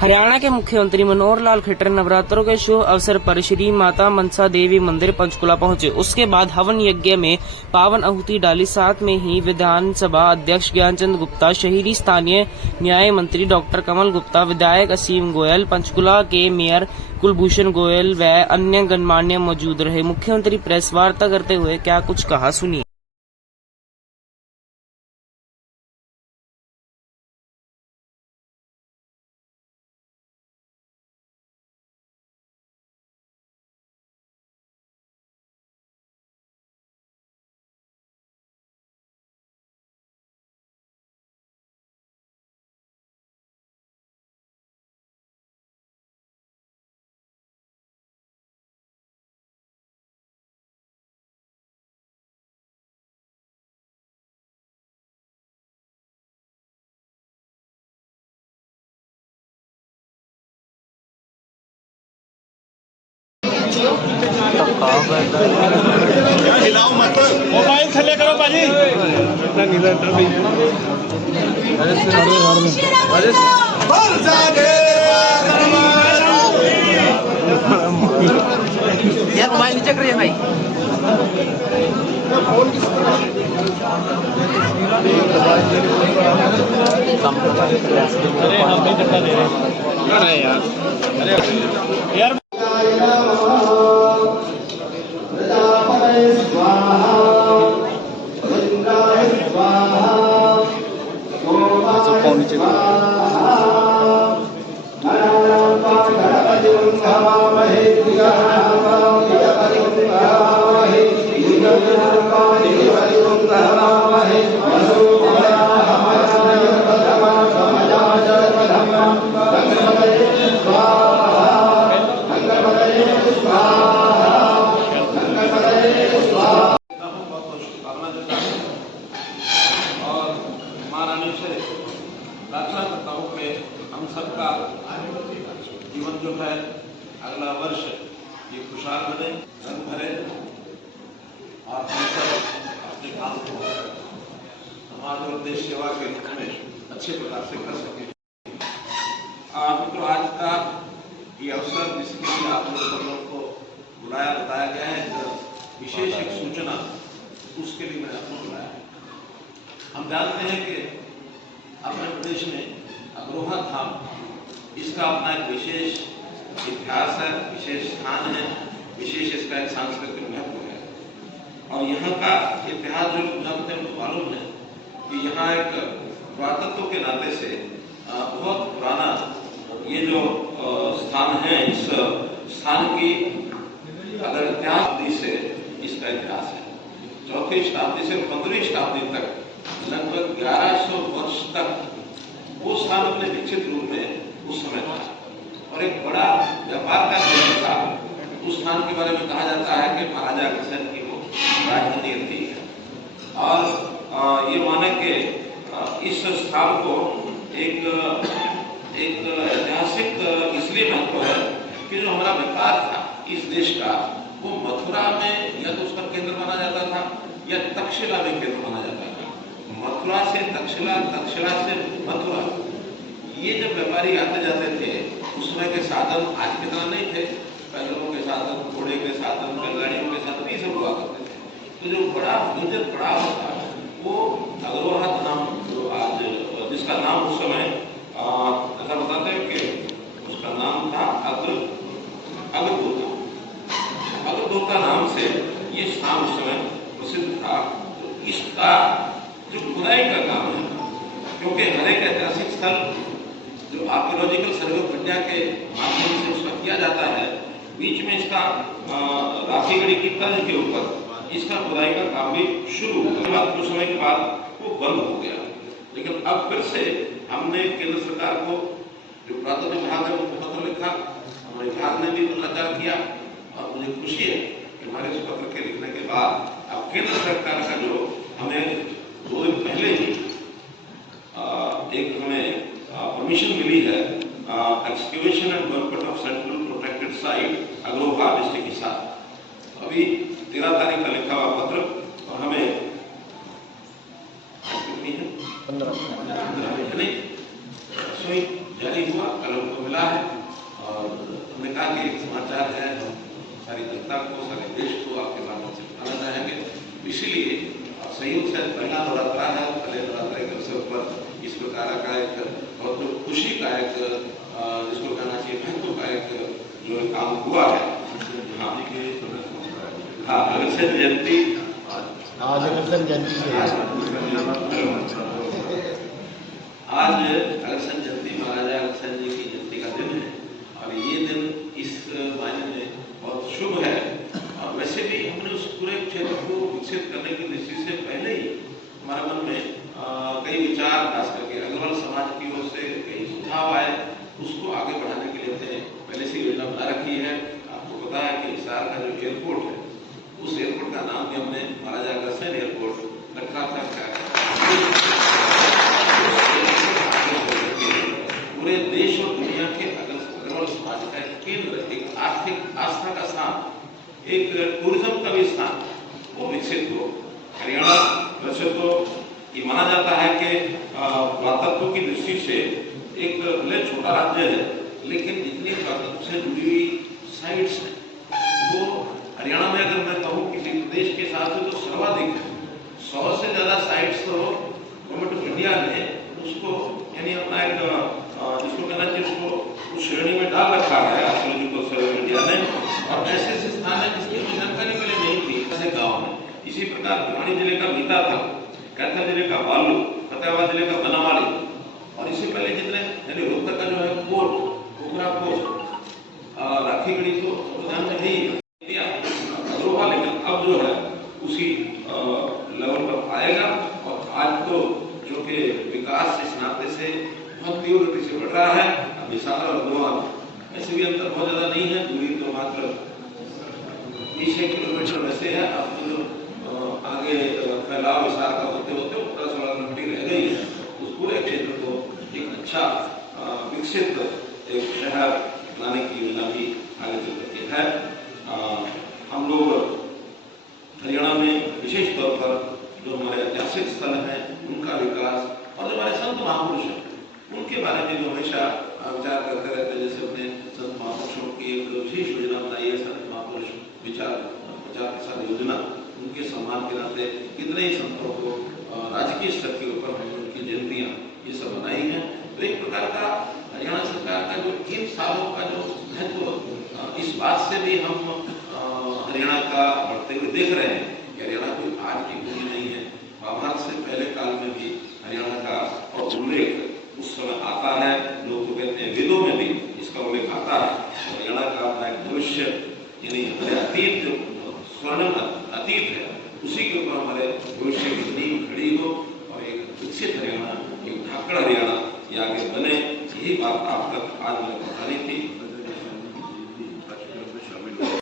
हरियाणा के मुख्यमंत्री मनोहर लाल खट्टर नवरात्रों के शुभ अवसर पर श्री माता मनसा देवी मंदिर पंचकुला पहुंचे। उसके बाद हवन यज्ञ में पावन आहुति डाली। साथ में ही विधानसभा अध्यक्ष ज्ञानचंद गुप्ता, शहरी स्थानीय न्याय मंत्री डॉक्टर कमल गुप्ता, विधायक असीम गोयल, पंचकुला के मेयर कुलभूषण गोयल व अन्य गणमान्य मौजूद रहे। मुख्यमंत्री प्रेस वार्ता करते हुए क्या कुछ कहा, सुनिए। मोबाइल थले करो भाजी। मोबाइल नीचे करिए भाई। अरे हम भी धक्का दे रहे हैं। अरे यार, अरे यार प्रार्थना करता हूँ कि हम सबका जीवन जो है अगला वर्ष ये खुशहाल बने, रंग भरे और हम सब अपने काम को समाज और देश सेवा के रूप में अच्छे प्रकार से कर सकें। मित्रों, आज का ये अवसर जिसके लिए आप लोगों को बुलाया बताया गया है, विशेष एक सूचना, उसके लिए मैंने आपको बुलाया है। हम जानते हैं कि अपने प्रदेश में अग्रोहा धाम, इसका अपना एक विशेष इतिहास है, विशेष स्थान है, विशेष इसका एक सांस्कृतिक महत्व है। और यहाँ का इतिहास जो जानते हैं उनको मालूम है कि यहाँ एक पुरातत्व के नाते से बहुत पुराना ये जो स्थान है, इस स्थान की अगर इतिहास से इसका इतिहास है, चौथी शताब्दी से 15वीं शताब्दी तक लगभग 1100 वर्ष तक वो स्थान अपने विकसित रूप में उस समय था और एक बड़ा व्यापार का केंद्र था। उस स्थान के बारे में कहा जाता है कि महाराजा अग्रसेन की वो राजधानी थी। और ये माने कि इस स्थान को एक ऐतिहासिक इसलिए महत्व है कि जो हमारा व्यापार था इस देश का, वो मथुरा में या तो उसका केंद्र माना जाता था या तक्षशिला में केंद्र माना जाता था। मथुरा से तक्षशिला, तक्षशिला से मथुरा, ये जब व्यापारी आते जाते थे उस समय के साधन आज की तरह नहीं थे। पैदलों के साधन, घोड़े के साधन, बैलगाड़ियों के साधन, ये सब हुआ करते थे। तो जो बड़ा भूजल पड़ाव था वो अग्रोहा धाम, जो आज जिसका नाम उस समय ऐसा बताते हैं कि उसका नाम था अग्रदोता नाम से ये स्थान उस समय प्रसिद्ध था। तो इसका जो खुदाई का काम है, क्योंकि हर एक ऐतिहासिक स्थल जो आर्कियोलॉजिकल सर्वे ऑफ इंडिया के माध्यम से उसका किया जाता है, बीच में इसका राखीगढ़ी की तर्ज के ऊपर इसका खुदाई का काम भी शुरू हुआ। कुछ समय के बाद वो बंद हो गया, लेकिन अब फिर से हमने केंद्र सरकार को, जो पुरातत्व विभाग है, उनको पत्र लिखा, हमारे विभाग ने भी पत्राचार किया और मुझे खुशी है कि हमारे इस पत्र के लिखने के बाद अब केंद्र सरकार का जो हमें 2 दिन पहले ही एक हमें परमिशन मिली है excavation and development of central protected site Agroha district के साथ। अभी 13 तारीख का लिखा हुआ पत्र और हमें 15 नहीं जारी हुआ, कल हमको मिला है और हमने कहा कि एक समाचार है सारी जनता को, सारे देश को आपके माध्यम से बताना चाहेंगे। इसीलिए संयुक्त से पहला नवरात्रा है, पहले नवरात्रा के अवसर पर इस प्रकार का एक बहुत खुशी का एक जिसको कहना चाहिए महत्व का एक जो काम हुआ है। हाँ, अग्रसेन जयंती आज अग्रसेन जयंती है। आज अग्रसेन जयंती, महाराजा अग्रसेन जी की जयंती का दिन है और ये दिन इस मायने में बहुत शुभ है। और वैसे भी हमने उस पूरे क्षेत्र को विकसित करने की दृष्टि से पहले ही हमारे मन में कई विचार, खास करके अग्रवाल समाज की ओर से कई सुझाव आए, उसको आगे बढ़ाने के लिए पहले से योजना बना रखी है। आपको पता है कि हिसार का जो एयरपोर्ट है, उस एयरपोर्ट का नाम भी हमने महाराजा अग्रसेन एयरपोर्ट रखा था। पूरे देश और दुनिया के अग्रवाल समाज का एक केंद्र, एक आर्थिक आस्था का स्थान, एक टूरिज्म का भी स्थान वो विकसित हो। हरियाणा वैसे तो ये माना जाता है कि पुरातत्व की दृष्टि से एक भले छोटा राज्य है, लेकिन जितनी पुरातत्व से जुड़ी हुई साइट्स हैं वो हरियाणा में, अगर मैं कहूँ किसी प्रदेश के हिसाब से, तो सर्वाधिक है। 100 से ज्यादा साइट्स तो गवर्नमेंट ऑफ इंडिया ने उसको यानी अपना एक जिसको कहना चाहिए उसको उस श्रेणी में डाल रखा है आर्कियोलॉजिकल सर्वे ऑफ इंडिया ने। और ऐसे ऐसे स्थान है जिसकी हमें जानकारी पहले नहीं थी ऐसे गाँव में। इसी प्रकार भिवानी जिले का मीता था, कैथल जिले का बालू, फतेहाबाद जिले का बनावाली, और इससे पहले जितने यानी रोहतक का जो है कोट, कोकरा कोट, राखीगढ़ी तो ध्यान में नहीं दिया, लेकिन अब जो है उसी लेवल पर आएगा। और आज तो जो कि विकास इस नाते से बहुत तीव्र गति से बढ़ रहा है। अब हिसार और हरिद्वार ऐसे भी अंतर बहुत ज्यादा नहीं है, दूरी तो मात्र 20 किलोमीटर वैसे है। अब तो आगे फैलाव हिसार का होते होते 15-16 किलोमीटर रह गई है। उस पूरे क्षेत्र को एक अच्छा विकसित एक शहर बनाने की योजना भी आगे चल करके है। हम लोग हरियाणा में विशेष तौर पर जो हमारे ऐतिहासिक स्थल हैं उनका विकास, और जो हमारे संत महापुरुष हैं उनके बारे में जो हमेशा विचार करते रहते हैं। जैसे अपने संत महापुरुषों की एक विशेष योजना बनाई है, संत महापुरुष विचार प्रचार प्रसार योजना। उनके सम्मान के नाते कितने ही संतों को राजकीय स्तर के ऊपर हमने उनकी जयंतियाँ ये सब बनाई हैं। तो एक प्रकार का हरियाणा सरकार का जो 3 सालों का जो महत्व, इस बात से भी हम हरियाणा का बढ़ते हुए देख रहे हैं कि हरियाणा कोई आज की भूमि नहीं है। महाभारत से पहले काल में भी हरियाणा का और उल्लेख उस समय आता है। लोग तो कहते हैं वेदों में भी इसका उल्लेख आता है। हरियाणा का अपना एक भविष्य यानी हमारे अतीत जो स्वर्णिम अतीत है उसी के ऊपर हमारे भविष्य की नींव खड़ी हो और एक विकसित हरियाणा, एक धाकड़ हरियाणा ये आगे बने। यही बात आप तक आज मैंने बतानी थी।